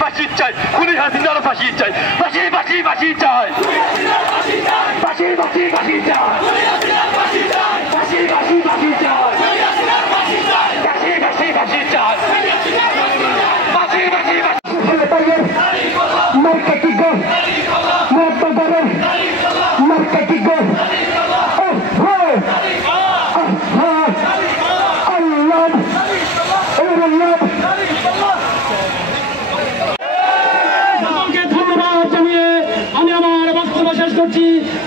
ফাঁসি চাই, খুনি হাসিনার ফাঁসি চাই, ফাঁসি ফাঁসি ফাঁসি চাই, ফাঁসি ফাঁসি ফাঁসি চাই, ফাঁসি ফাঁসি ফাঁসি চাই, ফাঁসি ফাঁসি ফাঁসি চাই, ফাঁসি ফাঁসি মার্কেটিগো মার্কেটিগো মার্কেটিগো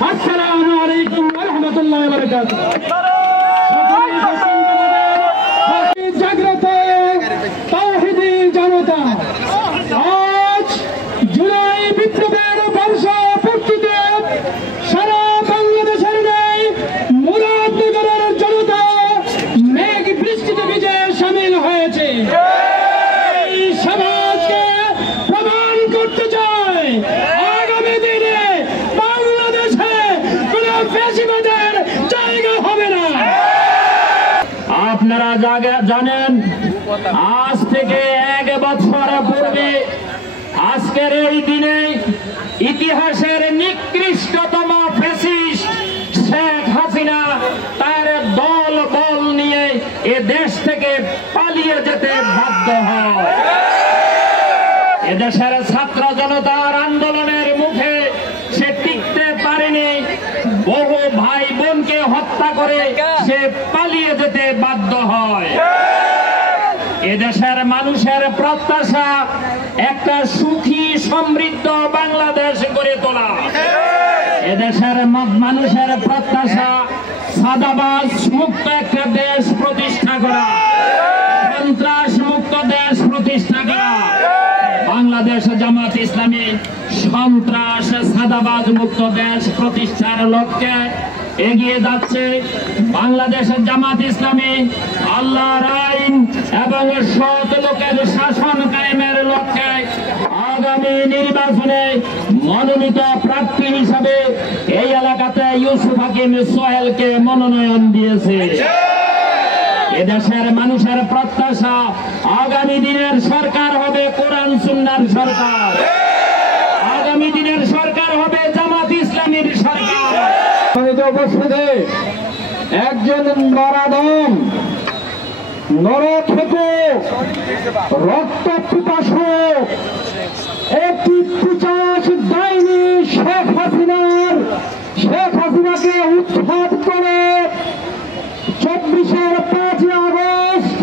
আসসালামু আলাইকুম ওয়া রাহমাতুল্লাহি ওয়া বারাকাতুহু। জাগ্রত তাওহীদি জনতা, আজ জুলাই বিপ্লবের বর্ষপূর্তিতে সারা বাংলাদেশের ন্যায় মুরাদনগরের জনতা মেঘ বৃষ্টিতে ভিজে সামিল হয়েছে। এই সমাজকে প্রমাণ করতে চায় আগামী দিনে জায়গা হবে না। আপনারা জানেন, আজ থেকে 1 বছর পূর্বে আজকের এই দিনে ইতিহাসের নিকৃষ্টতম ফ্যাসিস্ট শেখ হাসিনা তার দল বল নিয়ে এ দেশ থেকে পালিয়ে যেতে বাধ্য হয়। এদেশের ছাত্র জনতার আন্দোলনের মুখে সে টিকতে পারেনি, বহু ভাই বোনকে হত্যা করে সে পালিয়ে যেতে বাধ্য হয়। এদেশের মানুষের প্রত্যাশা একটা সুখী সমৃদ্ধ বাংলাদেশ গড়ে তোলা। এদেশের মানুষের প্রত্যাশা সাদাবাজ মুক্ত একটা দেশ প্রতিষ্ঠা করা, সন্ত্রাস মুক্ত দেশ প্রতিষ্ঠা করা। বাংলাদেশ জামাত ইসলামী সন্ত্রাস সাদাবাজ মুক্ত দেশ প্রতিষ্ঠার লক্ষ্যে এগিয়ে যাচ্ছে। বাংলাদেশের জামাত ইসলামী আল্লাহর আইন এবং সৎ লোকের শাসন কায়েমের লক্ষ্যে আগামী নির্বাচনে মনোনীত প্রার্থী হিসাবে এই এলাকাতে ইউসুফ হাকিম সোহেলকে মনোনয়ন দিয়েছে। এদেশের মানুষের প্রত্যাশা আগামী দিনের সরকার হবে কোরআন সুন্নাহর সরকার, আগামী দিনের সরকার হবে জামাত ইসলামীর সরকার। একজন নরাদম নরথেকে রক্ত পিপাসু একটি পিশাচ ডাইনি শেখ হাসিনাকে উৎখাত করে 24-এর 5 আগস্ট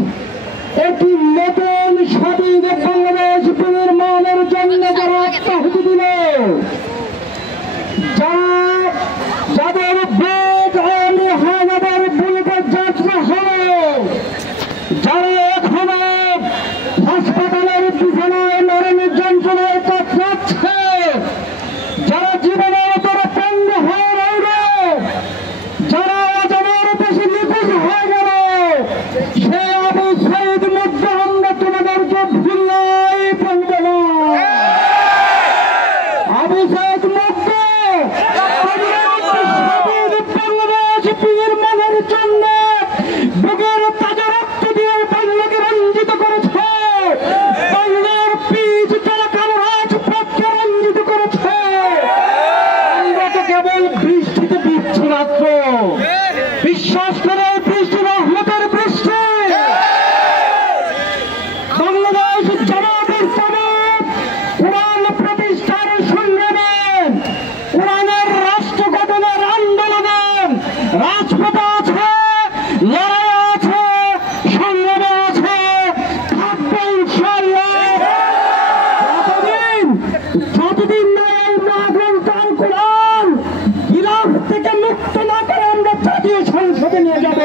একটি নতুন স্বাধীন বাংলাদেশ বিনির্মাণের জন্য যারা আত্মাহুতি দিল, যাদের বেদ আইনি হানাদার বুলেটে যাত্রা হল, যারা এখনো হাসপাতালের বিছানায় নরম যন্ত্রণায় কাতরাচ্ছে, যারা জীবনের উপরে পণ্য হয়ে রইল, যারা অজানার বেশি নিখোঁজ হয়ে গেল, সে আবু সাইদ মুদ্রা আমরা তোমাদেরকে ভুললাই বলব না। আবু সাইদ মুদ্রা বাংলাদেশ বিনির্মাণের জন্য বুকের তাজা রক্ত দিয়ে বাংলাকে রঞ্জিত করেছে, বাংলার পিচ তালাকার রাজপথকে রঞ্জিত করেছে। আমরা তো কেবল বৃষ্টিতে দিচ্ছি মাত্র, বিশ্বাস করে বৃষ্টি রহমতের বৃষ্টি। বাংলাদেশ জামাত ইসলামী কোরআন প্রতিষ্ঠার সংগ্রামে, কোরআনের রাষ্ট্র গঠনের আন্দোলনে রাজপথ আছে, লড়াই আছে, সংগ্রামে আছে, থাকবে ইনশাআল্লাহ। যতদিন না এই মহাগ্রন্থ আল কোরআন গিলাফ থেকে মুক্ত না করে আমরা জাতীয় সংসদে নিয়ে যাব।